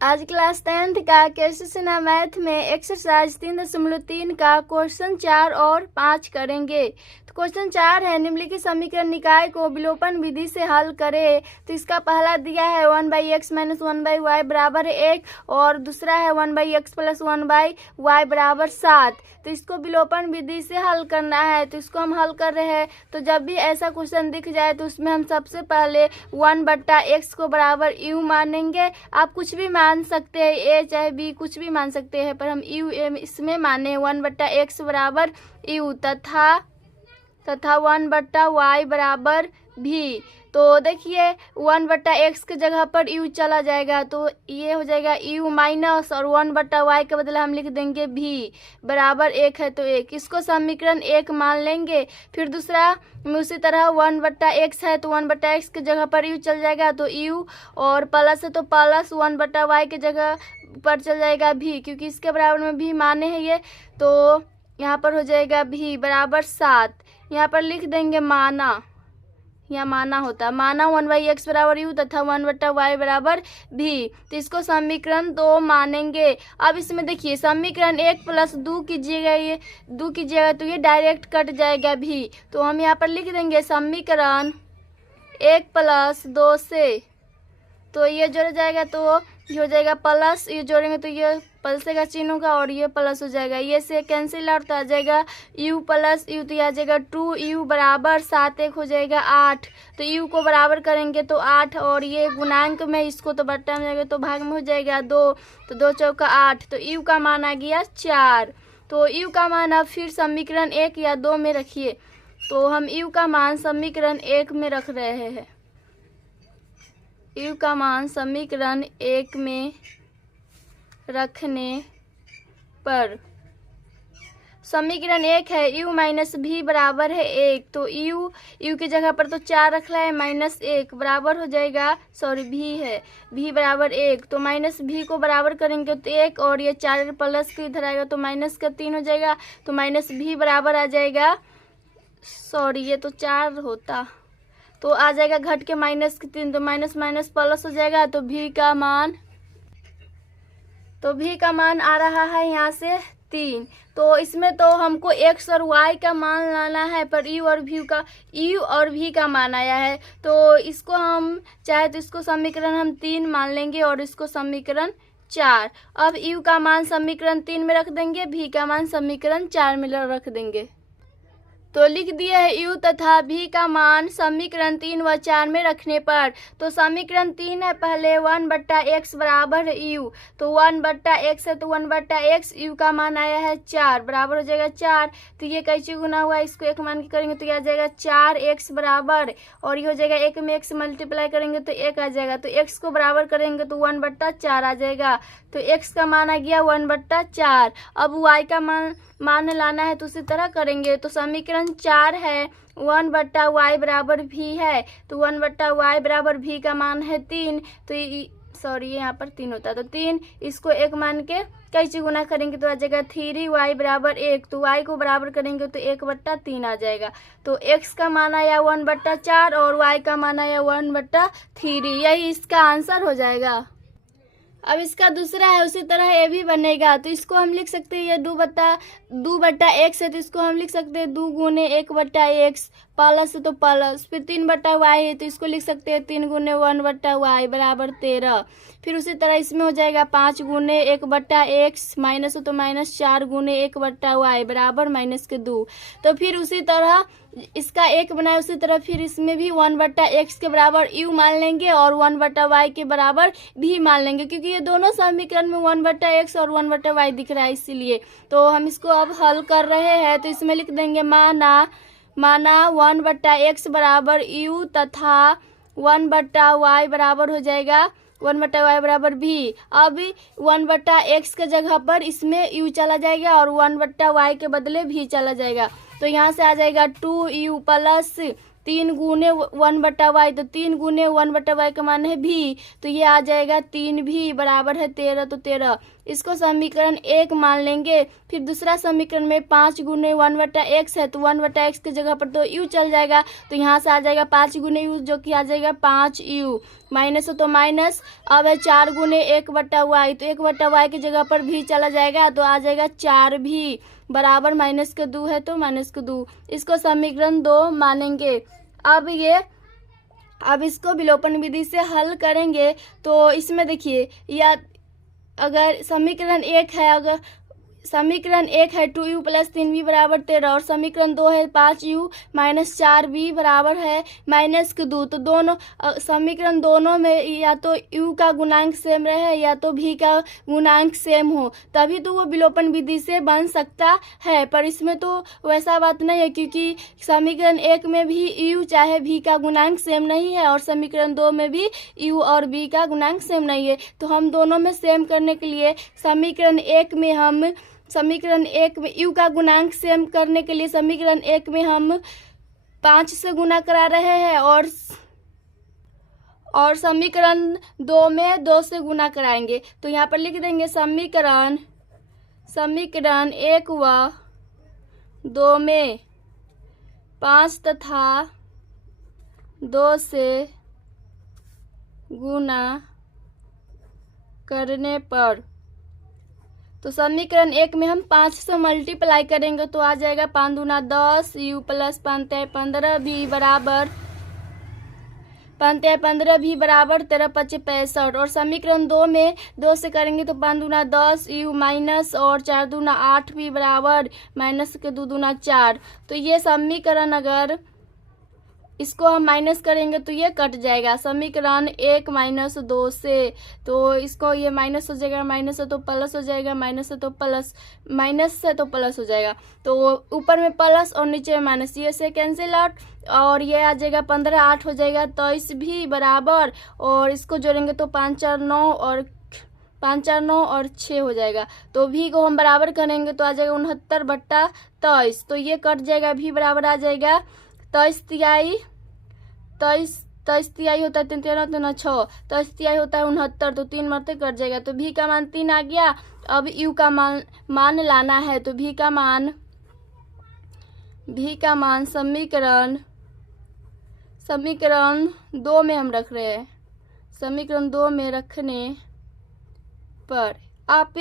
आज class 10th का question math में एक्सरसाइज 3.3 का क्वेश्चन 4 और 5 करेंगे। तो क्वेश्चन 4 है, निम्नलिखित समीकरण निकाय को विलोपन विधि से हल करें। तो इसका पहला दिया है 1/x - 1/y बराबर 1 और दूसरा है 1/x + 1/y बराबर 7। तो इसको विलोपन विधि से हल करना है। तो इसको हम हल कर रहे हैं। तो जब भी ऐसा क्वेश्चन दिख जाए तो उसमें हम सबसे पहले 1/x को बराबर u मानेंगे। आप कुछ भी मान सकते हैं, ए चाहे बी कुछ भी मान सकते हैं, पर हम यू इसमें माने 1/x बराबर यू तथा 1/y बराबर भी। तो देखिए 1/x के जगह पर u चला जाएगा तो ये हो जाएगा u माइनस और 1/y के बदले हम लिख देंगे भी बराबर 1 है तो 1। इसको समीकरण 1 मान लेंगे। फिर दूसरा में उसी तरह 1/x है तो 1/x के जगह पर u चल जाएगा तो u, और प्लस है तो प्लस 1/y के जगह पर चल जाएगा भी, क्योंकि इसके बराबर में भी माने हैं ये। तो यहाँ पर हो जाएगा भी बराबर 7। यहाँ पर लिख देंगे माना, यहाँ माना होता माना 1/x बराबर u तथा 1/y बराबर भी। तो इसको समीकरण 2 मानेंगे। अब इसमें देखिए समीकरण 1 + 2 कीजिएगा, ये 2 कीजिएगा तो ये डायरेक्ट कट जाएगा भी। तो हम यहाँ पर लिख देंगे समीकरण 1 + 2 से, तो ये जोड़ जाएगा तो ये हो जाएगा प्लस, ये जोड़ेंगे तो ये प्लस का चिन्ह होगा और ये प्लस हो जाएगा, ये से कैंसिल आउट तो आ जाएगा u + u तो आ जाएगा 2u बराबर 7 1 हो जाएगा 8। तो u को बराबर करेंगे तो 8 और ये गुणांक में इसको तो बट्टा में जाएगा तो भाग में हो जाएगा 2, तो 2 चौका 8। तो u का मान आ गया 4। तो u का मान अब फिर समीकरण 1 या 2 में रखिए। तो हम u का मान समीकरण 1 में रख रहे हैं। u का मान समीकरण 1 में रखने पर समीकरण 1 है u - v बराबर है 1। तो u की जगह पर तो 4 रख रहा है -1 बराबर हो जाएगा, सॉरी v है, v बराबर 1। तो -v को बराबर करेंगे तो 1 और ये 4 प्लस के इधर आएगा तो माइनस का 3 हो जाएगा। तो -v बराबर आ जाएगा, सॉरी ये तो 4 होता तो आ जाएगा घट के -3, तो माइनस माइनस प्लस हो जाएगा। तो v का मान आ रहा है यहाँ से 3। तो इसमें तो हमको x और y का मान लाना है, पर u और v का मान आया है। तो इसको हम चाहे तो इसको समीकरण हम 3 मान लेंगे और इसको समीकरण 4। अब u का मान समीकरण 3 में रख देंगे, v का मान समीकरण 4 में रख देंगे। तो लिख दिया है u तथा v का मान समीकरण 3 व 4 में रखने पर। तो समीकरण 3 है पहले 1/x बराबर u, तो 1/x है तो 1/x, u का मान आया है 4 बराबर हो जाएगा 4। तो ये कैसे गुना हुआ, इसको 1 मान के करेंगे तो ये आ जाएगा 4x बराबर, और ये हो जाएगा 1 में x मल्टीप्लाई करेंगे तो 1 आ जाएगा। तो x को बराबर करेंगे तो 1/4 आ जाएगा। तो x का मान आ गया 1/4। अब y का मान लाना है तो उसी तरह करेंगे। तो समीकरण 4 है 1/y बराबर v है, तो 1/y बराबर v का मान है 3। तो सॉरी यहाँ पर 3 होता है तो 3, इसको 1 मान के कैसे गुना करेंगे तो आ जाएगा 3y बराबर 1। तो y को बराबर करेंगे तो 1/3 आ जाएगा। तो x का मान आया 1/4 और y का मान आया 1/3, यही इसका आंसर हो जाएगा। अब इसका दूसरा है उसी तरह ये भी बनेगा। तो इसको हम लिख सकते हैं, ये 2/x है तो इसको हम लिख सकते हैं 2 गुने 1/x, प्लस है तो प्लस, फिर 3/y है तो इसको लिख सकते हैं 3 गुने 1/y बराबर 13। फिर उसी तरह इसमें हो जाएगा 5 गुने 1/x, माइनस हो तो माइनस, 4 गुने 1/y बराबर -2। तो फिर उसी तरह इसका 1 बनाए उसी तरह फिर इसमें भी 1/x के बराबर u मान लेंगे और 1/y के बराबर भी मान लेंगे, क्योंकि ये दोनों समीकरण में 1/x और 1/y दिख रहा है इसीलिए। तो हम इसको अब हल कर रहे हैं। तो इसमें लिख देंगे माना 1/x बराबर u तथा 1/y बराबर हो जाएगा 1/y बराबर भी। अब 1/x के जगह पर इसमें u चला जाएगा और 1/y के बदले भी चला जाएगा। तो यहाँ से आ जाएगा 2u प्लस 3 गुने 1/y, तो 3 गुने 1/y का मान है भी, तो ये आ जाएगा 3 भी बराबर है 13, तो 13 इसको समीकरण 1 मान लेंगे। फिर दूसरा समीकरण में 5 गुने 1/x है, तो 1/x की जगह पर तो u चल जाएगा, तो यहाँ से आ जाएगा 5 गुने u जो कि आ जाएगा 5u, माइनस हो तो माइनस। अब है 4 गुने 1/y, तो 1/y की जगह पर भी चला जाएगा, तो आ जाएगा 4 भी बराबर माइनस के 2 है तो माइनस के 2, इसको समीकरण 2 मानेंगे। अब इसको विलोपन विधि से हल करेंगे, तो इसमें देखिए या अगर समीकरण 1 है, अगर समीकरण 1 है 2u + 3v बराबर 13, और समीकरण 2 है 5u - 4v बराबर है -2, तो दोनों समीकरण दोनों में या तो u का गुणांक सेम रहे या तो v का गुणांक सेम हो, तभी तो वो विलोपन विधि से बन सकता है। पर इसमें तो वैसा बात नहीं है, क्योंकि समीकरण 1 में भी u चाहे v का गुणांक सेम नहीं है, और समीकरण 2 में भी u और v का गुणांक सेम नहीं है। तो हम दोनों में सेम करने के लिए समीकरण 1 में u का गुणांक सेम करने के लिए समीकरण 1 में हम 5 से गुना करा रहे हैं, और समीकरण 2 में 2 से गुना कराएंगे। तो यहाँ पर लिख देंगे समीकरण 1 व 2 में 5 तथा 2 से गुना करने पर, तो समीकरण 1 में हम 5 से मल्टीप्लाई करेंगे, तो आ जाएगा 5 दूना 10, u + 5 × 15 भी बराबर 13 × 5 = 65, और समीकरण 2 में 2 से करेंगे तो 5 दूना 10, u माइनस और 4 दूना 8 भी बराबर माइनस के 2 दूना 4। तो ये समीकरण अगर इसको हम माइनस करेंगे तो ये कट जाएगा समीकरण 1 - 2 से, तो इसको ये माइनस हो जाएगा, माइनस से तो प्लस हो जाएगा, माइनस से तो प्लस हो जाएगा, तो ऊपर में प्लस और नीचे में माइनस, ये से कैंसिल आउट, और ये आ जाएगा 15 8 हो जाएगा 23 भी बराबर, और इसको जोड़ेंगे तो 5 4 9 और 6 हो जाएगा। तो भी को हम बराबर करेंगे तो आ जाएगा 69/23, तो ये कट जाएगा, भी बराबर आ जाएगा 23 तिहाई होता है 3 13 3 6, 23 तिहाई होता है 69, तो 3 मरते कट जाएगा, तो भी का मान 3 आ गया। अब u का मान लाना है, तो भी का मान समीकरण 2 में हम रख रहे हैं, समीकरण 2 में रखने पर आप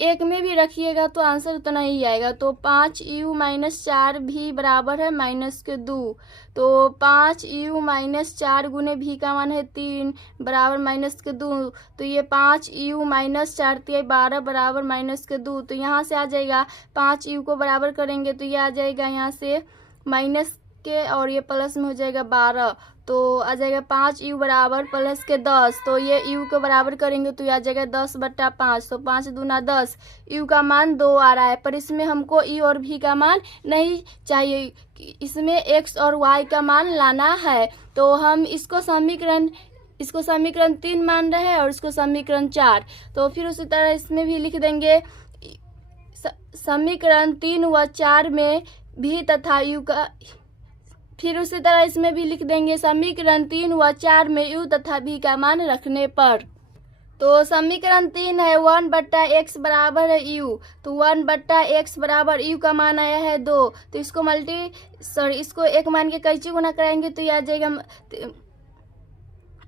1 में भी रखिएगा तो आंसर उतना ही आएगा। तो 5u - 4 भी बराबर है -2, तो 5u - 4 गुने भी का मान है 3 बराबर -2, तो ये 5u - 4 × 12 बराबर -2, तो यहाँ से आ जाएगा 5u को बराबर करेंगे तो ये आ जाएगा यहाँ से माइनस के, और ये प्लस में हो जाएगा 12, तो आ जाएगा 5u बराबर प्लस के 10, तो ये u को बराबर करेंगे तो ये आ जाएगा 10/5, तो 5 दूना 10, u का मान 2 आ रहा है, पर इसमें हमको e और v का मान नहीं चाहिए, इसमें x और y का मान लाना है। तो हम इसको समीकरण 3 मान रहे हैं और इसको समीकरण 4, तो फिर उसी तरह इसमें भी लिख देंगे समीकरण 3 व 4 में भी तथा u का, फिर उसी तरह इसमें भी लिख देंगे समीकरण 3 व 4 में u तथा v का मान रखने पर। तो समीकरण 3 है 1/x बराबर है u, तो 1/x बराबर u का मान आया है 2, तो इसको 1 मान के कैंची गुना कराएंगे तो यह आ जाएगा,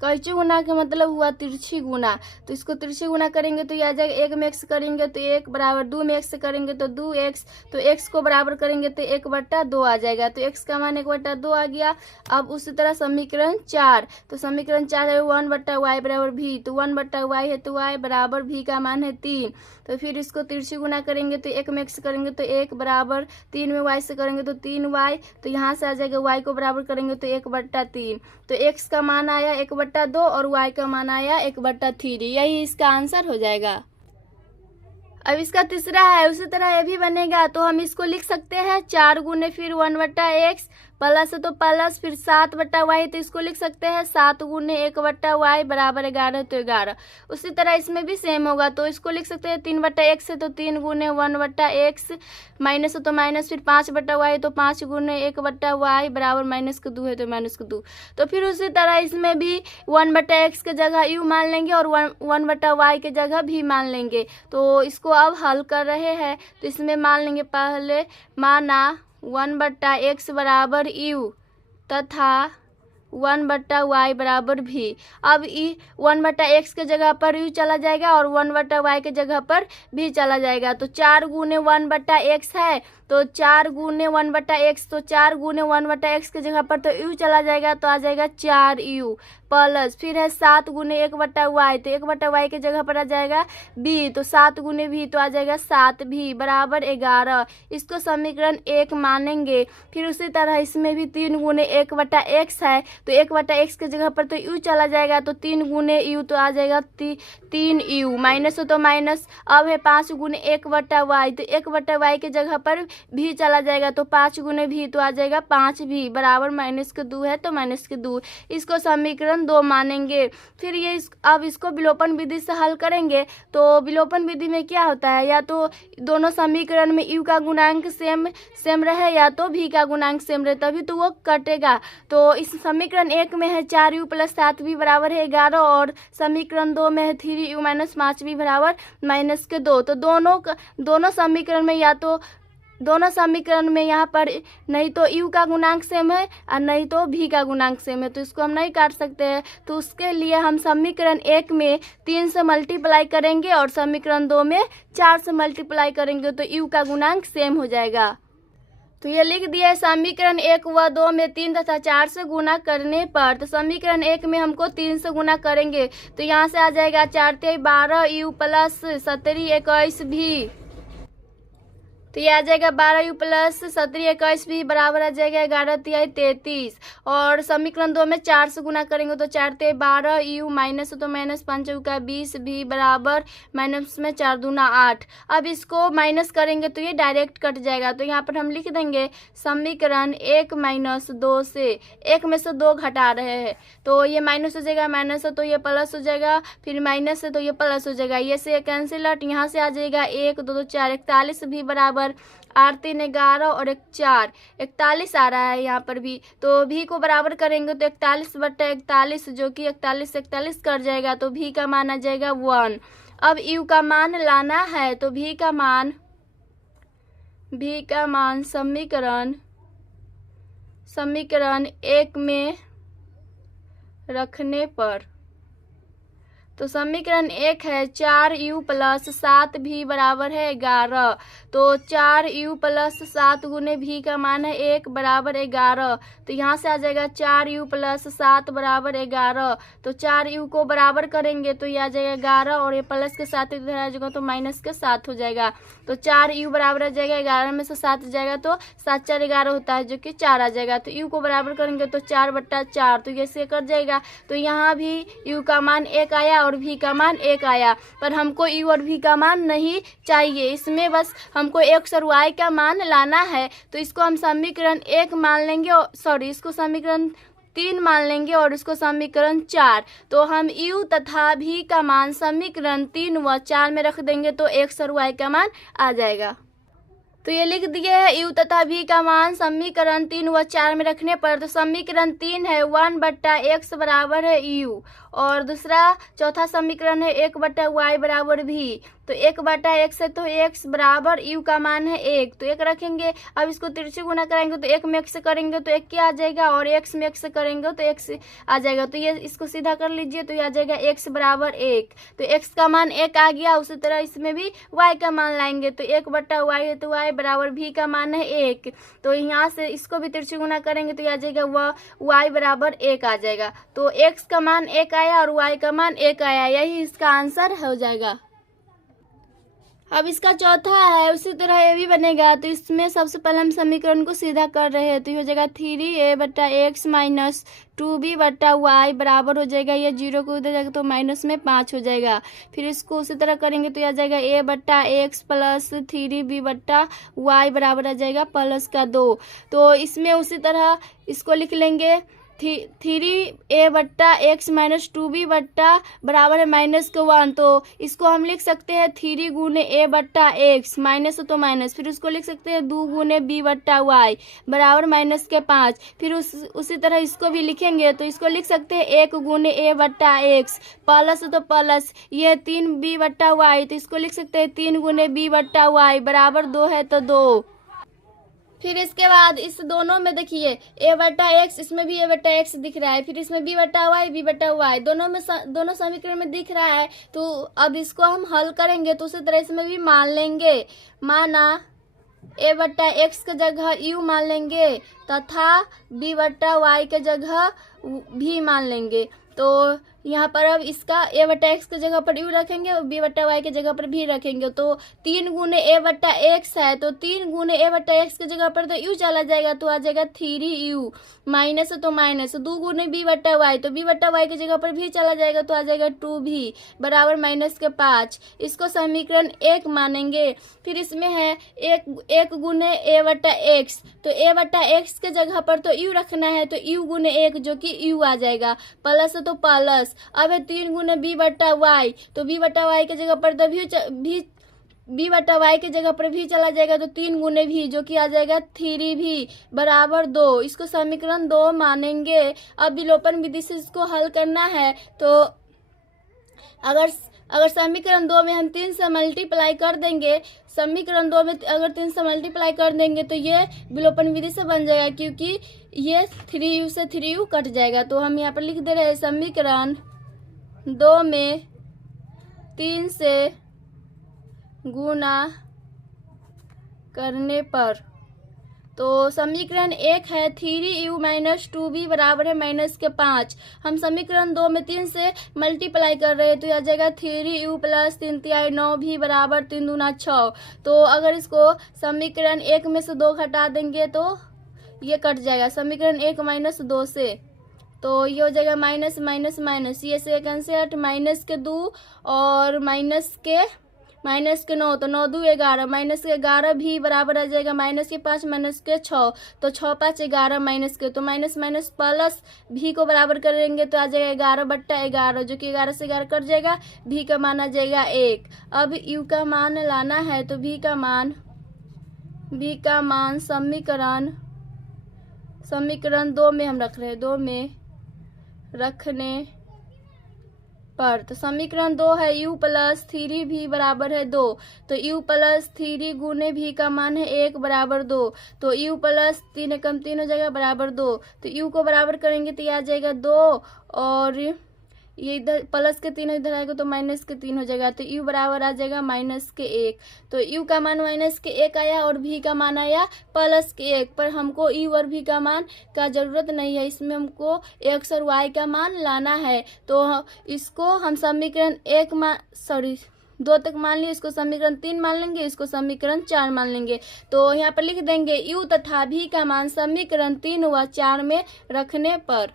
कैंची गुना का मतलब हुआ तिरछी गुना, तो इसको तिरछी गुना करेंगे तो यह आ जाएगा 1 में x करेंगे तो 1 बराबर 2 में x करेंगे तो 2x, तो x को बराबर करेंगे तो 1/2 आ जाएगा, तो x का मान 1/2 आ गया। अब उसी तरह समीकरण 4, तो समीकरण 4 है 1/y बराबर v, तो 1/y है तो y बराबर v का मान है 3, तो फिर इसको तिरछी गुना करेंगे तो 1 में x करेंगे तो 1 बराबर 3 में y से करेंगे तो 3y, तो यहाँ से आ जाएगा y को बराबर करेंगे तो 1/3, तो x का मान आया 1/2 और y का मान आया 1/3, यही इसका आंसर हो जाएगा। अब इसका तीसरा है, उसी तरह ये भी बनेगा, तो हम इसको लिख सकते हैं 4 गुने फिर 1/x प्लस है तो प्लस, फिर 7/y, तो इसको लिख सकते हैं 7 गुने 1/y बराबर 11, तो 11। उसी तरह इसमें भी सेम होगा, तो इसको लिख सकते हैं 3/x है तो 3 गुने 1/x, माइनस है तो माइनस, फिर 5/y तो 5 गुने 1/y बराबर -2 है तो -2। तो फिर उसी तरह इसमें भी 1/x के जगह u मान लेंगे और 1/y के जगह भी मान लेंगे। तो इसको अब हल कर रहे हैं, तो इसमें मान लेंगे, पहले माना 1/x बराबर u तथा 1/y बराबर भी। अब 1/x के जगह पर u चला जाएगा और 1/y के जगह पर भी चला जाएगा। तो 4 गुने 1/x है तो 4 गुने 1/x, तो 4 गुने 1/x के जगह पर तो u चला जाएगा, तो आ जाएगा 4u, प्लस फिर है 7 गुने 1/y, तो 1/y के जगह पर आ जाएगा b, तो 7 गुने भी तो आ जाएगा 7b बराबर 11। इसको समीकरण 1 मानेंगे। फिर उसी तरह इसमें भी 3 गुने 1/x है तो 1/x के जगह पर तो u चला जाएगा, तो 3 गुने u तो आ जाएगा 3u, माइनस हो तो माइनस। अब है 5 गुने 1/y, तो 1/y के जगह पर भी चला जाएगा, तो 5 गुने भी तो आ जाएगा 5v बराबर -2 है तो -2। इसको समीकरण 2 मानेंगे। फिर ये अब इसको विलोपन विधि से हल करेंगे। तो विलोपन विधि में क्या होता है, या तो दोनों समीकरण में u का गुणांक सेम रहे या तो v का गुणांक सेम रहे, तभी तो वो कटेगा। तो इस समीकरण 1 में है 4u + 7v बराबर है 11 और समीकरण 2 में है 3u - 5v बराबर -2। तो दोनों समीकरण में या तो दोनों समीकरण में यहाँ पर नहीं तो u का गुणांक सेम है और नहीं तो v का गुणांक सेम है, तो इसको हम नहीं काट सकते हैं। तो उसके लिए हम समीकरण 1 में 3 से मल्टीप्लाई करेंगे और समीकरण 2 में 4 से मल्टीप्लाई करेंगे, तो u का गुणांक सेम हो जाएगा। तो ये लिख दिया है समीकरण 1 व 2 में 3 तथा 4 से गुना करने पर। तो समीकरण 1 में हमको 3 से गुना करेंगे, तो यहाँ से आ जाएगा 4 × 12u + 17 21v, तो ये आ जाएगा 12u + 17 21v बराबर आ जाएगा 11 × 33। और समीकरण 2 में 4 से गुना करेंगे, तो 4 × 12u, माइनस तो माइनस, 5 × 20v बराबर माइनस में 4 दूना 8। अब इसको माइनस करेंगे तो ये डायरेक्ट कट जाएगा, तो यहाँ पर हम लिख देंगे समीकरण 1 - 2 से 1 में से 2 घटा रहे हैं, तो ये माइनस हो जाएगा, माइनस है तो ये प्लस हो जाएगा, फिर माइनस है तो ये प्लस हो जाएगा, ये से कैंसिल आउट, यहाँ से आ जाएगा 1 2 2 4 41v बराबर 8 3 11 और 1 4 41 आ रहा है यहाँ पर भी। तो v को बराबर करेंगे तो 41/41 जो कि 41 से 41 कर जाएगा, तो v का मान आ जाएगा 1। अब u का मान लाना है, तो v का मान समीकरण 1 में रखने पर, तो समीकरण 1 है 4u + 7v बराबर है 11, तो 4u + 7 गुने v का मान है 1 बराबर 11, तो यहाँ से आ जाएगा 4u + 7 बराबर 11। तो 4u को बराबर करेंगे तो ये आ जाएगा 11 और ये प्लस के साथ इधर आ जाएगा तो माइनस के साथ हो जाएगा, तो 4u बराबर आ जाएगा 11 में से 7 जाएगा तो 7 4 11 होता है जो कि 4 आ जाएगा। तो u को बराबर करेंगे तो 4/4, तो ये से कट जाएगा। तो यहाँ भी u का मान 1 आया और v का मान 1 आया, पर हमको u और v का मान नहीं चाहिए, इसमें बस हमको x और y का मान लाना है। तो इसको हम समीकरण 1 मान लेंगे, इसको समीकरण 3 मान लेंगे और इसको समीकरण 4। तो हम u तथा v का मान समीकरण 3 व 4 में रख देंगे तो x और y का मान आ जाएगा। तो ये लिख दिए है u तथा v का मान समीकरण 3 व 4 में रखने पर। तो समीकरण 3 है 1/x बराबर है u और दूसरा चौथा समीकरण है 1/y बराबर v। तो 1/x है तो x बराबर u का मान है 1, तो 1 रखेंगे। अब इसको तिरछे गुना कराएंगे तो 1 में x से करेंगे तो 1 क्या आ जाएगा और x में x से करेंगे तो x आ जाएगा। तो ये इसको सीधा कर लीजिए तो ये आ जाएगा x बराबर 1, तो x का मान 1 आ गया। उसी तरह इसमें भी y का मान लाएंगे तो 1/y है तो y बराबर v का मान है 1, तो यहाँ से इसको भी तिरछे गुना करेंगे तो ये आ जाएगा y बराबर 1 आ जाएगा। तो x का मान 1 आया और y का मान 1 आया, यही इसका आंसर हो जाएगा। अब इसका चौथा है, उसी तरह ये भी बनेगा। तो इसमें सबसे पहले हम समीकरण को सीधा कर रहे हैं, तो ये हो जाएगा 3a/x माइनस 2b/y बराबर हो जाएगा, ये 0 को उधर जाएगा तो माइनस में 5 हो जाएगा। फिर इसको उसी तरह करेंगे तो यह आ जाएगा a/x प्लस 3b/y बराबर आ जाएगा प्लस का 2। तो इसमें उसी तरह इसको लिख लेंगे 3a/x माइनस 2b बराबर है माइनस के 1। तो इसको हम लिख सकते हैं 3 गुने a/x माइनस तो माइनस, फिर उसको लिख सकते हैं 2 गुने b/y बराबर माइनस के 5। फिर उसी तरह इसको भी लिखेंगे तो इसको लिख सकते हैं 1 गुने a/x प्लस तो प्लस ये 3b/y, तो इसको लिख सकते हैं 3 गुने b/y बराबर 2 है तो 2। फिर इसके बाद इस दोनों में देखिए a/x, इसमें भी a/x दिख रहा है, फिर इसमें b/y दोनों समीकरण में दिख रहा है। तो अब इसको हम हल करेंगे तो उसी तरह इसमें भी मान लेंगे। माना a/x के जगह u मान लेंगे तथा b/y के जगह भी मान लेंगे। तो यहाँ पर अब इसका a/x के जगह पर u रखेंगे और b/y के जगह पर भी रखेंगे। तो 3 गुने a/x है, तो 3 गुने a/x के जगह पर तो u चला जाएगा तो आ जाएगा 3u माइनस तो माइनस 2 गुने b/y, तो b/y के जगह पर भी चला जाएगा तो आ जाएगा 2b बराबर माइनस के 5। इसको समीकरण 1 मानेंगे। फिर इसमें है 1 गुने a/x, तो a/x के जगह पर तो u रखना है, तो u गुने 1 जो कि u आ जाएगा प्लस तो प्लस। अब है 3 गुने b/y, तो b/y के जगह पर तो भी b/y के जगह पर भी चला जाएगा तो 3 गुने भी जो कि आ जाएगा 3v बराबर 2। इसको समीकरण 2 मानेंगे। अब विलोपन विधि से इसको हल करना है। तो अगर समीकरण 2 में हम 3 से मल्टीप्लाई कर देंगे, समीकरण 2 में अगर 3 से मल्टीप्लाई कर देंगे तो ये विलोपन विधि से बन जाएगा, क्योंकि ये 3u से 3u कट जाएगा। तो हम यहाँ पर लिख दे रहे हैं समीकरण 2 में 3 से गुना करने पर, तो समीकरण 1 है 3u माइनस 2b बराबर है माइनस के 5। हम समीकरण 2 में 3 से मल्टीप्लाई कर रहे हैं तो यह आ जाएगा 3u प्लस 3 तिहाई 9v बराबर 3 दूना 6। तो अगर इसको समीकरण 1 में से 2 घटा देंगे तो ये कट जाएगा समीकरण 1 माइनस 2 से, तो ये हो जाएगा माइनस माइनस माइनस, ये से कैंसिल, माइनस के 2 और माइनस के 9, तो 9 2 11 माइनस के 11 भी बराबर आ जाएगा माइनस के 5 माइनस के 6, तो 6 5 11 माइनस के, तो माइनस माइनस प्लस भी को बराबर करेंगे तो आ जाएगा 11/11 जो कि 11 से 11 कट जाएगा, भी का मान आ जाएगा 1। अब u का मान लाना है तो v का मान समीकरण 2 में हम रख रहे हैं, 2 में रखने पर, तो समीकरण 2 है u प्लस 3v बराबर है 2, तो u प्लस 3 गुने v का मान है 1 बराबर 2, तो u प्लस 3 एकम 3 हो जाएगा बराबर 2, तो u को बराबर करेंगे तो ये आ जाएगा 2 और ये इधर प्लस के 3 इधर आएगा तो माइनस के 3 हो जाएगा, तो u बराबर आ जाएगा माइनस के 1। तो u का मान माइनस के 1 आया और v का मान आया प्लस के 1, पर हमको u और v का मान का जरूरत नहीं है, इसमें हमको x और y का मान लाना है। तो इसको हम समीकरण 2 तक मान लिए, इसको समीकरण 3 मान लेंगे, इसको समीकरण 4 मान लेंगे। तो यहाँ पर लिख देंगे u तथा v का मान समीकरण 3 व 4 में रखने पर।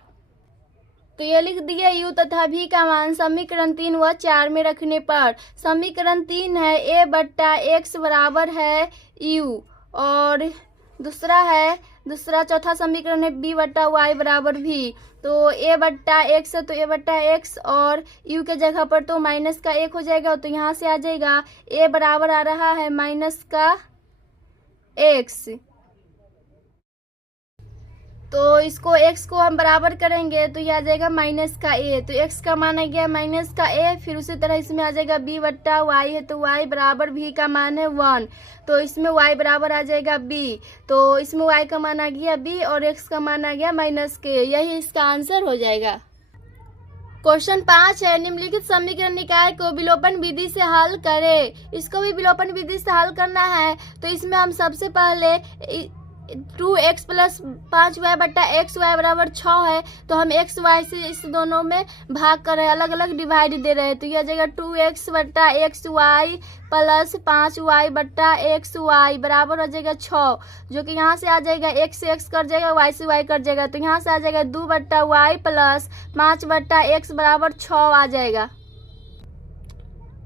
तो ये लिख दिया u तथा v का मान समीकरण 3 व 4 में रखने पर। समीकरण 3 है a/x बराबर है u, और दूसरा चौथा समीकरण है b/y बराबर v। तो a/x है तो a/x और u के जगह पर तो माइनस का 1 हो जाएगा, तो यहाँ से आ जाएगा a बराबर आ रहा है माइनस का x। तो इसको x को हम बराबर करेंगे तो यह आ जाएगा माइनस का a, तो x का मान आ गया माइनस का a। फिर उसी तरह इसमें आ जाएगा b/y है तो y बराबर v का मान है 1, तो इसमें y बराबर आ जाएगा b, तो इसमें y का मान आ गया b और x का मान आ गया माइनस के, यही इसका आंसर हो जाएगा। क्वेश्चन 5 है निम्नलिखित समीकरण निकाय को विलोपन विधि से हल करें। इसको भी विलोपन विधि से हल करना है, तो इसमें हम सबसे पहले 2x प्लस 5y बट्टा एक्स वाई बराबर 6 है, तो हम एक्स वाई से इस दोनों में भाग कर रहे हैं, अलग अलग डिवाइड दे रहे हैं। तो यह आ जाएगा 2x बट्टा एक्स वाई प्लस 5y बट्टा एक्स वाई बराबर हो जाएगा 6, जो कि यहाँ से आ जाएगा x से x कर जाएगा, y से y कर जाएगा। तो यहाँ से आ जाएगा 2 बट्टा वाई प्लस 5 बट्टा एक्स बराबर 6 आ जाएगा।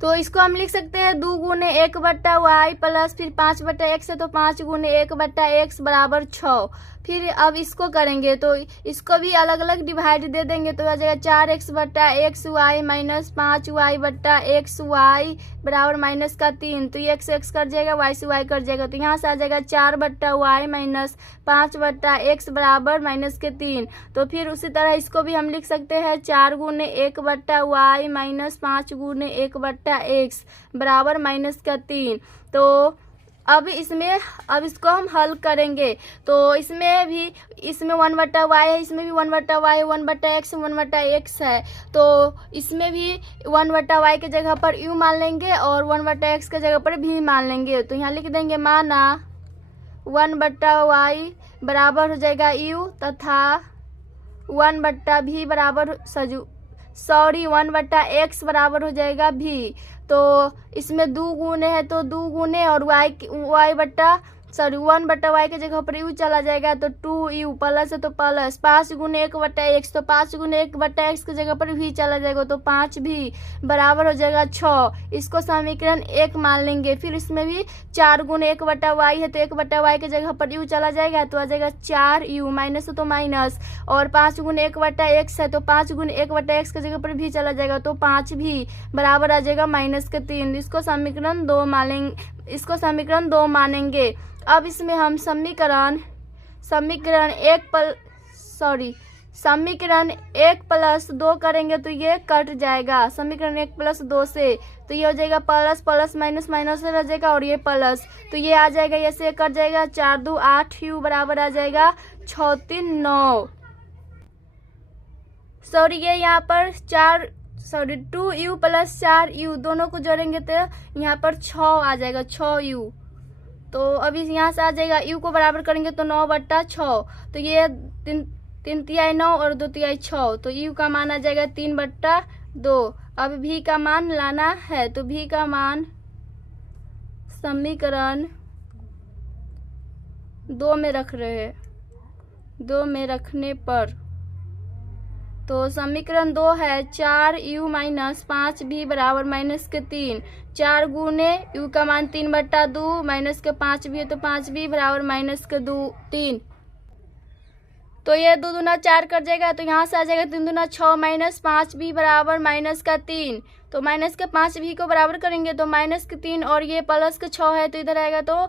तो इसको हम लिख सकते हैं 2 गुने 1 बट्टा वाई प्लस फिर 5 बट्टा एक्स है, तो 5 गुने 1 बट्टा एक्स बराबर 6। फिर अब इसको करेंगे तो इसको भी अलग अलग डिवाइड दे देंगे, तो आ जाएगा 4x बट्टा एक्स वाई माइनस 5y बट्टा एक्स वाई बराबर माइनस का 3। तो ये x से x कर जाएगा, y से y कर जाएगा। तो यहाँ से आ जाएगा 4 बट्टा वाई माइनस 5 बट्टा एक्स बराबर माइनस के 3। तो फिर उसी तरह इसको भी हम लिख सकते हैं 4 गुने 1 बट्टा वाई माइनस 5 गुने 1 बट्टा एक्स बराबर माइनस का 3। तो अब इसको हम हल करेंगे, तो इसमें 1 बट्टा वाई है, इसमें भी 1 बट्टा वाई, 1 बट्टा एक्स है। तो इसमें भी 1 बट्टा वाई के जगह पर यू मान लेंगे और 1 बट्टा एक्स के जगह पर भी मान लेंगे। तो यहाँ लिख देंगे माना 1 बट्टा वाई बराबर हो जाएगा यू तथा 1 बट्टा भी बराबर 1 बट्टा एक्स बराबर हो जाएगा भी। तो इसमें 2 गुने है तो 2 गुने और वाई बट्टा 1 बट्टा वाई के जगह पर यू चला जाएगा, तो 2u प्लस है तो प्लस 5 गुने 1 बट्टा एक्स, तो 5 गुने 1 बट्टा एक्स के जगह पर भी चला जाएगा, तो 5 भी बराबर हो जाएगा 6। इसको समीकरण 1 मान लेंगे। फिर इसमें भी 4 गुने 1 बट्टा वाई है, तो 1 बट्टा वाई के जगह पर यू चला जाएगा, तो आ जाएगा 4u माइनस तो माइनस, और 5 गुने 1 बट्टा एक्स है, तो 5 गुने 1 बट्टा एक्स के जगह पर भी चला जाएगा, तो 5 भी बराबर आ जाएगा माइनस के 3। इसको समीकरण 2 मानेंगे। अब इसमें हम समीकरण 1 प्लस 2 करेंगे, तो ये कट जाएगा समीकरण 1 प्लस 2 से। तो ये हो जाएगा प्लस प्लस माइनस माइनस से रह जाएगा और ये प्लस, तो ये आ जाएगा, ये से कट जाएगा, 4 2 8 यू बराबर आ जाएगा 6 3 9। ये यहाँ पर 2u प्लस 4u दोनों को जोड़ेंगे तो यहाँ पर 6 आ जाएगा, 6u। तो अभी यहाँ से आ जाएगा u को बराबर करेंगे तो 9 बट्टा 6, तो ये 3 तिहाई 9 और 2 तिहाई 6, तो u का मान आ जाएगा 3 बट्टा 2। अब v का मान लाना है, तो v का मान समीकरण 2 में रख रहे हैं, 2 में रखने पर तो समीकरण 2 है 4u माइनस 5v बराबर माइनस के 3। 4 गुने u का मान 3 बट्टा 2 माइनस के 5v है, तो 5v बराबर माइनस के 3। तो ये 2 दूना 4 कर जाएगा, तो यहाँ से आ जाएगा 3 दूना 6 माइनस 5v बराबर माइनस का 3। तो माइनस के 5v को बराबर करेंगे तो माइनस के 3 और ये प्लस के 6 है, तो इधर आएगा तो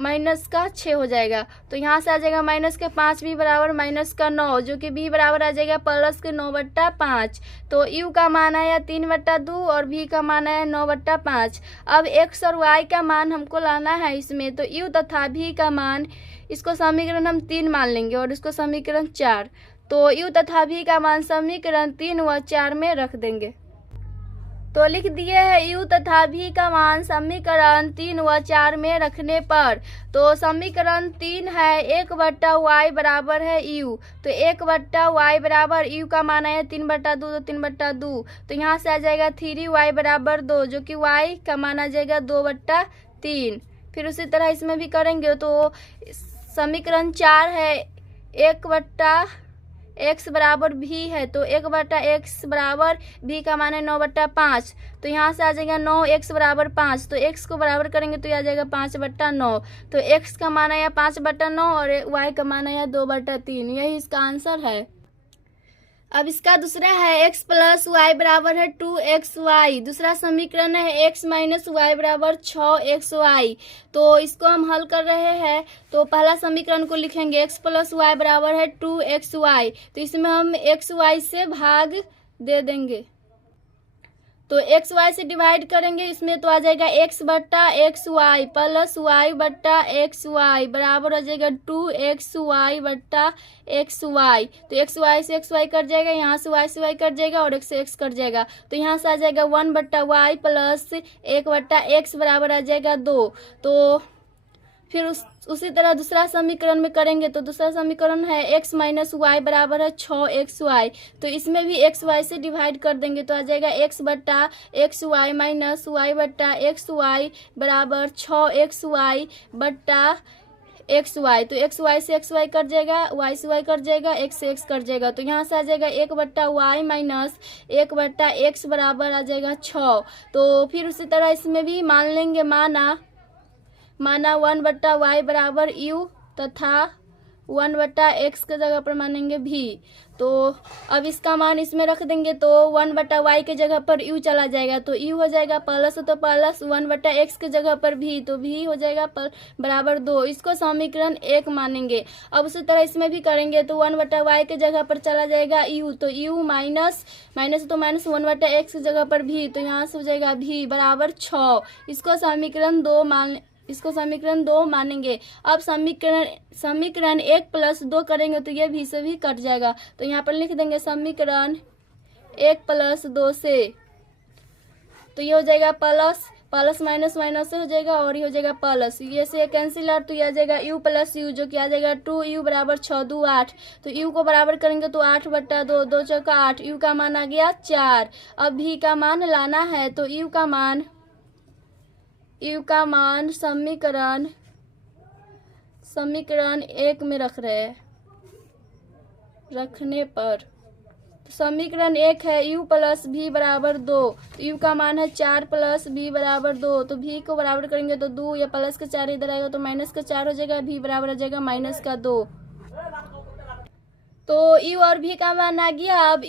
माइनस का 6 हो जाएगा। तो यहाँ से आ जाएगा माइनस के 5v बराबर माइनस का 9, जो कि b बराबर आ जाएगा प्लस के 9 बट्टा 5। तो u का मान आया 3 बट्टा 2 और v का मान आया 9 बट्टा 5। अब x और y का मान हमको लाना है इसमें, तो u तथा v का मान, इसको समीकरण हम 3 मान लेंगे और इसको समीकरण 4। तो u तथा v का मान समीकरण 3 व 4 में रख देंगे। तो लिख दिए है u तथा v का मान समीकरण 3 व 4 में रखने पर। तो समीकरण 3 है 1 बट्टा वाई बराबर है u, तो 1 बट्टा वाई बराबर u का मान है 3 बट्टा 2, तो 3 बट्टा 2। तो यहाँ से आ जाएगा 3y बराबर 2, जो कि y का मान आ जाएगा 2 बट्टा 3। फिर उसी तरह इसमें भी करेंगे, तो समीकरण 4 है 1 बट्टा x बराबर v है, तो 1 बट्टा x बराबर v का मान है 9 बट्टा 5। तो यहाँ से आ जाएगा 9x बराबर 5, तो x को बराबर करेंगे तो ये आ जाएगा 5 बट्टा 9। तो x का मान आया 5 बट्टा 9 और y का मान आया 2 बट्टा 3। यही इसका आंसर है। अब इसका दूसरा है x प्लस वाई बराबर है 2xy। दूसरा समीकरण है x माइनस वाई बराबर 6xy। तो इसको हम हल कर रहे हैं, तो पहला समीकरण को लिखेंगे x प्लस वाई बराबर है 2xy। तो इसमें हम xy से भाग दे देंगे, तो xy से डिवाइड करेंगे इसमें, तो आ जाएगा x बट्टा xy प्लस y बट्टा xy बराबर हो जाएगा 2xy बट्टा xy। तो xy से xy कट जाएगा, यहाँ से y कट जाएगा और x से x कट जाएगा। तो यहाँ से आ जाएगा 1 बट्टा y प्लस 1 बट्टा x बराबर आ जाएगा 2। तो फिर उसी तरह दूसरा समीकरण में करेंगे तो दूसरा समीकरण है x माइनस वाई बराबर है 6xy। तो इसमें भी xy से डिवाइड कर देंगे तो आ जाएगा x बट्टा एक्स वाई माइनस वाई बट्टा एक्स वाई बराबर 6xy बट्टा एक्स वाई। तो एक्स वाई से एक्स वाई कट जाएगा, वाई से वाई कट जाएगा, एक्स से एक्स कट जाएगा। तो यहाँ से आ जाएगा 1/y माइनस 1/x बराबर आ जाएगा 6। तो फिर उसी तरह इसमें भी मान लेंगे माना 1/y बराबर u तथा 1/x के जगह पर मानेंगे भी। तो अब इसका मान इसमें रख देंगे तो 1/y के जगह पर u चला जाएगा तो u हो जाएगा प्लस, तो प्लस 1/x के जगह पर भी, तो भी हो जाएगा बराबर 2। इसको समीकरण 1 मानेंगे। अब उसी तरह इसमें भी करेंगे तो 1/y के जगह पर चला जाएगा u, तो u माइनस तो माइनस 1/x की जगह पर भी, तो यहाँ से हो जाएगा भी बराबर 6। इसको समीकरण 2 मानेंगे। अब समीकरण 1 प्लस 2 करेंगे तो ये भी से भी कट जाएगा। तो यहाँ पर लिख देंगे समीकरण 1 प्लस 2 से, तो ये हो जाएगा प्लस माइनस से हो जाएगा और ये हो जाएगा प्लस, ये से कैंसिल आउट, तो ये आ जाएगा u प्लस u जो कि आ जाएगा 2u बराबर 6 2 8। तो u को बराबर करेंगे तो 8/2 2 चौका 8, u का मान आ गया 4। अब v का मान लाना है तो u का मान समीकरण 1 में रखने पर तो समीकरण 1 है u प्लस v बराबर 2। तो u का मान है 4 प्लस v बराबर 2। तो v को बराबर करेंगे तो 2 या प्लस का 4 इधर आएगा तो माइनस का 4 हो जाएगा, v बराबर आ जाएगा माइनस का 2। तो u और v का मान आ गया। अब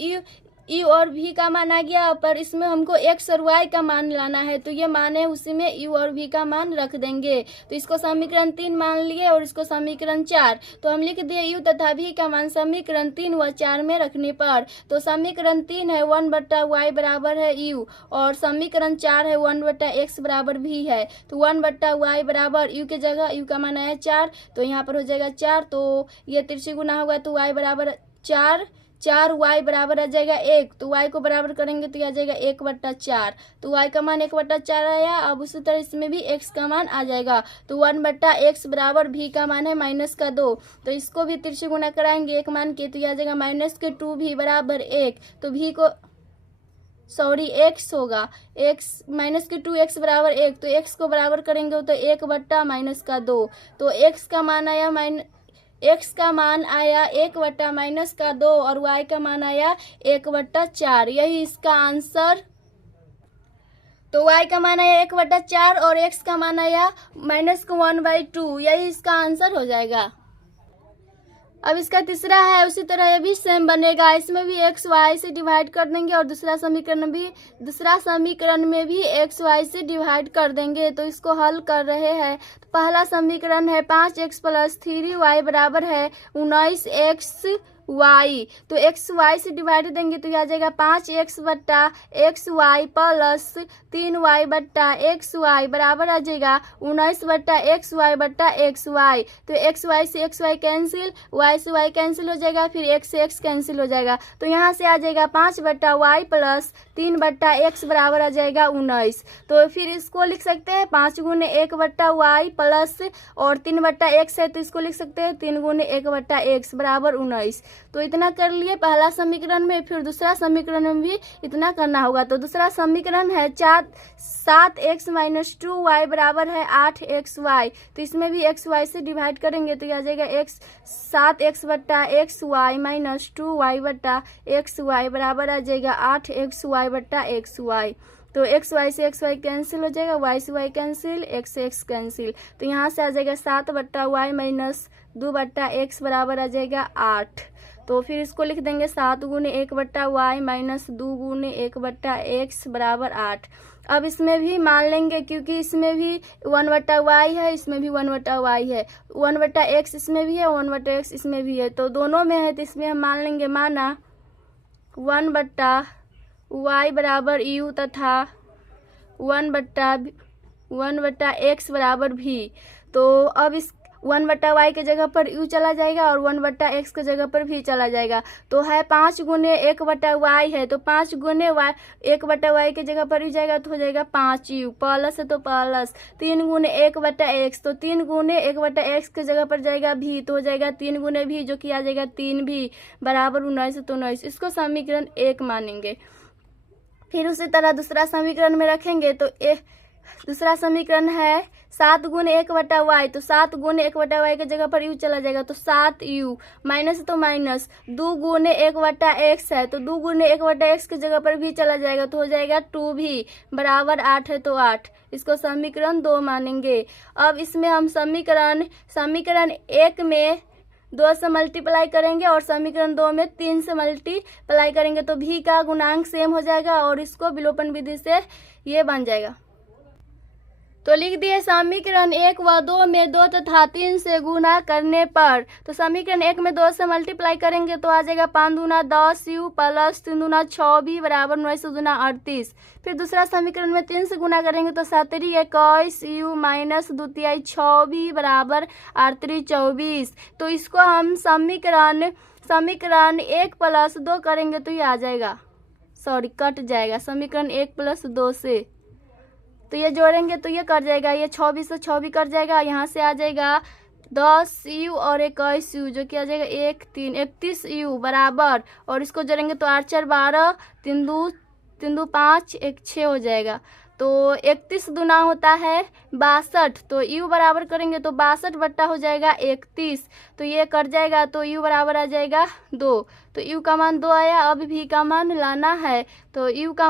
u और v का मान आ गया, पर इसमें हमको x और y का मान लाना है तो ये मान है उसी में u और v का मान रख देंगे। तो इसको समीकरण 3 मान लिए और इसको समीकरण 4। तो हम लिख दिए u तथा v का मान समीकरण 3 व 4 में रखने पर। तो समीकरण 3 है 1/y बराबर है u और समीकरण 4 है 1/x बराबर v है। तो 1/y बराबर u के जगह u का मान आया 4, तो यहाँ पर हो जाएगा 4। तो ये तिरछी गुना होगा तो y बराबर 4 y बराबर आ जाएगा 1। तो y को बराबर करेंगे तो आ जाएगा 1/4। तो y का मान 1/4 आया। अब उसी तरह इसमें भी x का मान आ जाएगा तो 1/x बराबर v का मान है माइनस का 2। तो इसको भी तिरछी गुना कराएंगे 1 मान के तो आ जाएगा माइनस के 2v बराबर 1। तो v को x होगा, x माइनस के 2x बराबर 1। तो x को बराबर करेंगे तो 1/-2। तो x का मान आया 1/-2 और y का मान आया 1/4। यही इसका आंसर। तो y का मान आया 1/4 और x का मान आया -1/2। यही इसका आंसर हो जाएगा। अब इसका तीसरा है, उसी तरह ये भी सेम बनेगा। इसमें भी x y से डिवाइड कर देंगे और दूसरा समीकरण में भी x y से डिवाइड कर देंगे। तो इसको हल कर रहे हैं तो पहला समीकरण है 5x प्लस 3y बराबर है 19xy। तो x y से डिवाइड देंगे तो आ जाएगा 5x बट्टा xy प्लस 3y बट्टा xy बराबर आ जाएगा 19 बट्टा xy बट्टा xy। तो xy से xy कैंसिल, y से y कैंसिल हो जाएगा, फिर x से x कैंसिल हो जाएगा। तो यहाँ से आ जाएगा 5/y प्लस 3/x बराबर आ जाएगा 19। तो फिर इसको लिख सकते हैं 5 गुने 1/y प्लस और 3/x है तो इसको लिख सकते हैं 3 गुने 1/x बराबर 19। तो इतना कर लिए पहला समीकरण में। फिर दूसरा समीकरण में भी इतना करना होगा। तो दूसरा समीकरण है 7x माइनस 2y बराबर है 8xy। तो इसमें भी xy से डिवाइड करेंगे तो आ जाएगा 7x बट्टा xy माइनस 2y बट्टा xy बराबर आ जाएगा 8xy बट्टा xy। तो xy से xy कैंसिल हो जाएगा, y से y कैंसिल, x से x कैंसिल। तो यहाँ से आ जाएगा 7/y माइनस 2/x बराबर आ जाएगा 8। तो फिर इसको लिख देंगे 7 गुने 1/y माइनस 2 गुने 1/x बराबर 8। अब इसमें भी मान लेंगे क्योंकि इसमें भी 1/y है, इसमें भी 1/y है, 1/x इसमें भी है, 1/x इसमें भी है। तो दोनों में है तो इसमें हम मान लेंगे माना 1/y बराबर u तथा 1/x बराबर v। तो अब इस 1/y के जगह पर u चला जाएगा और 1/x के जगह पर भी चला जाएगा। तो है 5 गुने 1/y है, तो 5 गुने 1/y के जगह पर u जाएगा तो हो जाएगा 5u, प्लस है तो प्लस 3 गुने 1/x, तो 3 गुने 1/x के जगह पर जाएगा भी, तो हो जाएगा 3 गुने भी, जो कि आ जाएगा 3 भी बराबर 19, तो 19 इसको समीकरण 1 मानेंगे। फिर उसी तरह दूसरा समीकरण में रखेंगे तो दूसरा समीकरण है 7 गुने 1/y, तो 7 गुने 1/y के जगह पर u चला जाएगा तो 7u, माइनस तो माइनस 2 गुने 1/x है, तो 2 गुने 1/x के जगह पर भी चला जाएगा तो हो जाएगा 2 भी बराबर 8 है तो 8, इसको समीकरण 2 मानेंगे। अब इसमें हम समीकरण 1 में 2 से मल्टीप्लाई करेंगे और समीकरण 2 में 3 से मल्टीप्लाई करेंगे, तो भी का गुणांक सेम हो जाएगा और इसको विलोपन विधि से ये बन जाएगा। तो लिख दिए समीकरण 1 व 2 में 2 तथा 3 से गुना करने पर, तो समीकरण 1 में 2 से मल्टीप्लाई करेंगे तो आ जाएगा 5 दूना 10u प्लस 3 दूना 6 भी बराबर 9 दूना 38। फिर दूसरा समीकरण में 3 से गुना करेंगे तो 7 21u माइनस 2 6 भी बराबर 38 24। तो इसको हम समीकरण 1 प्लस 2 करेंगे तो ये आ जाएगा, कट जाएगा समीकरण 1 प्लस 2 से, तो ये जोड़ेंगे तो ये कट जाएगा, ये 26 से 6 भी कट जाएगा, यहाँ से आ जाएगा 10u और 21u, जो कि आ जाएगा 31u बराबर, और इसको जोड़ेंगे तो 8 4 12 3 2 5 1 6 हो जाएगा। तो 31 दूना होता है 62, तो u बराबर करेंगे तो 62 बट्टा हो जाएगा 31, तो ये कट जाएगा तो u बराबर आ जाएगा 2, तो u का मान 2 आया। अब भी का मान लाना है, तो u का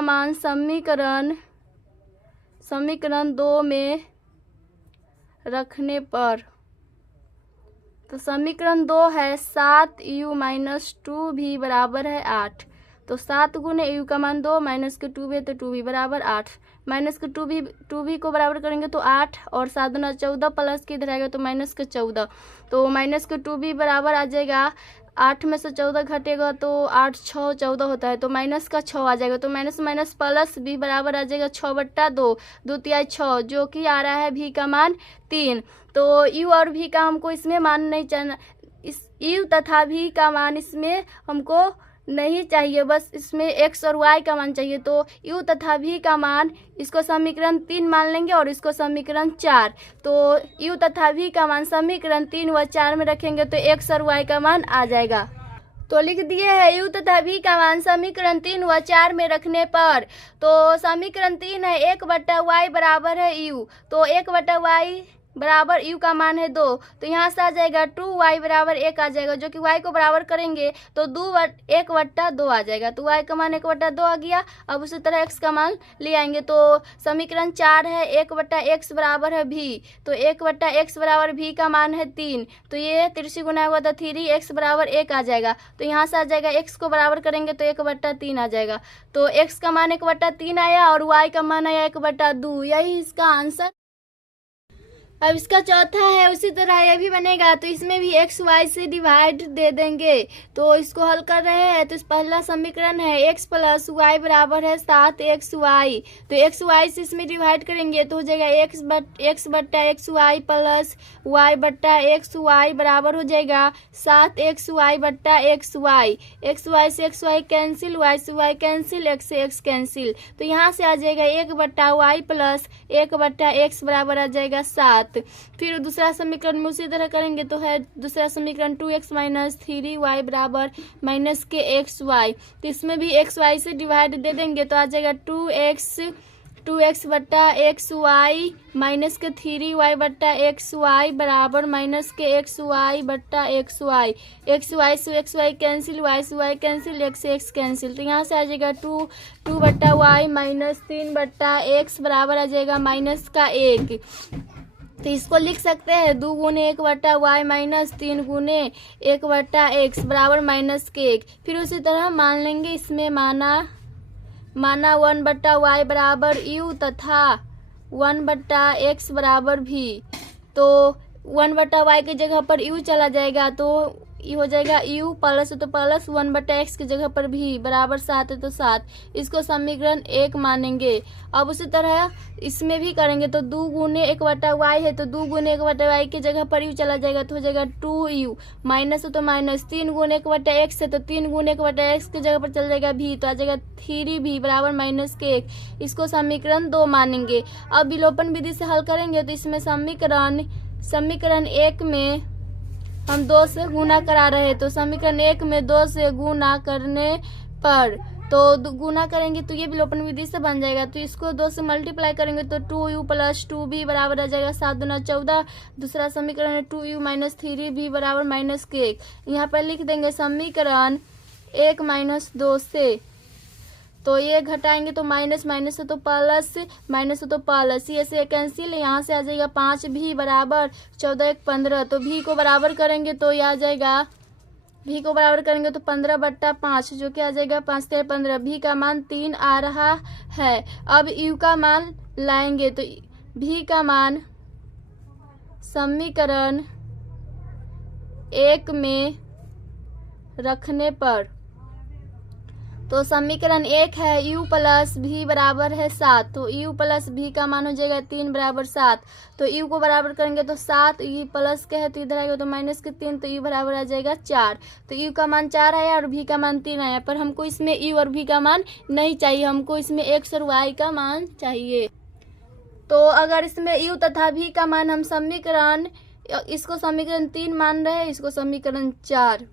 मान समीकरण 2 में रखने पर, तो समीकरण 2 है 7u माइनस 2 भी बराबर है 8, तो 7 गुने u का मान 2 माइनस के 2 भी, तो 2 भी बराबर 8, माइनस के 2 भी को बराबर करेंगे तो 8 और 7 दूना 14 प्लस के इधर आएगा तो माइनस के 14, तो माइनस के 2 भी बराबर आ जाएगा 8 में से 14 घटेगा तो 8 6 14 होता है, तो माइनस का 6 आ जाएगा, तो माइनस माइनस प्लस भी बराबर आ जाएगा 6/2, 2 तिहाई 6, जो कि आ रहा है भी का मान 3। तो u और v का हमको इसमें मान नहीं चाहिए, इस u तथा v का मान इसमें हमको नहीं चाहिए, बस इसमें x और y का मान चाहिए। तो u तथा v का मान इसको समीकरण 3 मान लेंगे और इसको समीकरण 4, तो u तथा v का मान समीकरण 3 व 4 में रखेंगे तो x और y का मान आ जाएगा। तो लिख दिए है u तथा v का मान समीकरण 3 व 4 में रखने पर, तो समीकरण 3 है 1/y बराबर है u, तो 1/y बराबर u का मान है 2, तो यहाँ से आ जाएगा 2y बराबर 1 आ जाएगा, जो कि y को बराबर करेंगे तो 1/2 आ जाएगा, तो y का मान 1/2 आ गया। अब उसी तरह x का मान ले आएंगे, तो समीकरण 4 है 1/x बराबर है v, तो 1/x बराबर v का मान है 3, तो ये 3 गुना हुआ तो 3x बराबर 1 आ जाएगा, तो यहाँ से आ जाएगा x को बराबर करेंगे तो 1/3 आ जाएगा, तो x का मान 1/3 आया और y का मान आया 1/2, यही इसका आंसर। अब इसका चौथा है उसी तरह ये भी बनेगा, तो इसमें भी x y से डिवाइड दे देंगे, तो इसको हल कर रहे हैं। तो इस पहला समीकरण है x प्लस y बराबर है 7xy, तो x y से इसमें डिवाइड करेंगे तो हो जाएगा x बट्टा xy प्लस y बट्टा xy बराबर हो जाएगा 7xy बट्टा xy, xy से xy कैंसिल, y से y कैंसिल, x से x कैंसिल, तो यहाँ से आ जाएगा 1/y प्लस 1/x बराबर आ जाएगा 7। फिर दूसरा समीकरण में उसी तरह करेंगे तो है दूसरा समीकरण 2x माइनस 3y बराबर माइनस के xy, तो इसमें भी xy से डिवाइड दे देंगे तो आ जाएगा 2x बट्टा xy माइनस के 3y बट्टा xy बराबर माइनस के xy बट्टा xy, xy से xy कैंसिल, y से y कैंसिल, x से x कैंसिल, तो यहाँ से आ जाएगा 2 बट्टा y माइनस 3 बट्टा x बराबर आ जाएगा माइनस का 1, तो इसको लिख सकते हैं 2 गुने 1/y माइनस 3 गुने 1/x बराबर माइनस के 1। फिर उसी तरह मान लेंगे, इसमें माना 1/y बराबर u तथा 1/x बराबर v, तो 1/y की जगह पर u चला जाएगा तो ये हो जाएगा u प्लस तो प्लस 1/x की जगह पर भी बराबर 7 है तो 7। इसको समीकरण 1 मानेंगे। अब उसी तरह इसमें भी करेंगे तो 2 गुने 1/y है तो 2 गुने 1/y की जगह पर u चला जाएगा तो हो जाएगा 2u माइनस तो माइनस 3 गुने 1/x है तो 3 गुने 1/x की जगह पर चल जाएगा v तो आ जाएगा 3v बराबर -1। इसको समीकरण 2 मानेंगे। अब विलोपन विधि से हल करेंगे तो इसमें समीकरण 1 में हम 2 से गुना करा रहे हैं तो समीकरण 1 में 2 से गुना करने पर तो गुना करेंगे तो ये विलोपन विधि से बन जाएगा। तो इसको 2 से मल्टीप्लाई करेंगे तो 2u प्लस 2b बराबर आ जाएगा 7 दूना 14। दूसरा समीकरण है 2u माइनस 3b बराबर -1। यहाँ पर लिख देंगे समीकरण 1 माइनस 2 से तो ये घटाएंगे तो माइनस माइनस से तो प्लस माइनस से तो प्लस, ये से कैंसिल, यहाँ से आ जाएगा 5v बराबर 14 1 15। तो v को बराबर करेंगे तो ये आ जाएगा, v को बराबर करेंगे तो 15/5 जो कि आ जाएगा 5 3 15। v का मान 3 आ रहा है। अब u का मान लाएंगे तो v का मान समीकरण 1 में रखने पर तो समीकरण 1 है u प्लस v बराबर है 7 तो u प्लस v का मान हो जाएगा 3 बराबर 7। तो u को बराबर करेंगे तो 7, u प्लस के है तो इधर आएगा तो माइनस के 3 तो u बराबर आ जाएगा 4। तो u का मान 4 आया और v का मान 3 आया, पर हमको इसमें u और v का मान नहीं चाहिए, हमको इसमें x और y का मान चाहिए। तो अगर इसमें u तथा v का मान हम इसको समीकरण 3 मान रहे हैं, इसको समीकरण 4।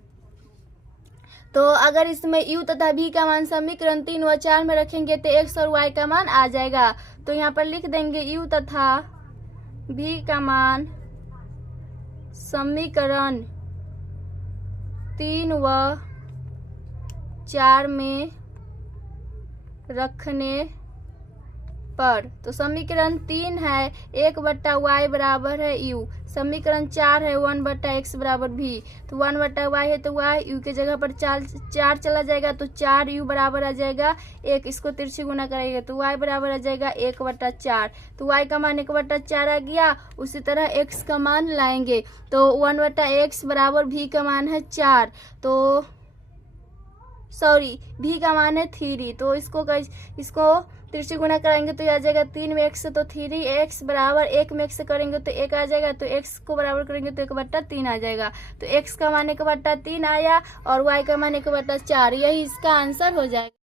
तो अगर इसमें u तथा v का मान समीकरण 3 व 4 में रखेंगे तो x और y का मान आ जाएगा। तो यहाँ पर लिख देंगे u तथा v का मान समीकरण 3 व 4 में रखने पर तो समीकरण 3 है 1/y बराबर है u, समीकरण 4 है 1/x बराबर v। तो 1/y है तो y, u के जगह पर 4 चला जाएगा तो 4u बराबर आ जाएगा 1। इसको तिरछी गुना करेंगे तो y बराबर आ जाएगा 1/4। तो y का मान 1/4 आ गया। उसी तरह x का मान लाएंगे तो 1/x बराबर v का मान है 4 तो v का मान है 3। तो इसको तिरछी गुना कराएंगे तो आ जाएगा 3 में x तो 3x बराबर 1 में x करेंगे तो 1 आ जाएगा। तो x को बराबर करेंगे तो 1/3 आ जाएगा। तो x का मान 1/3 आया और y का मान 1/4, यही इसका आंसर हो जाएगा।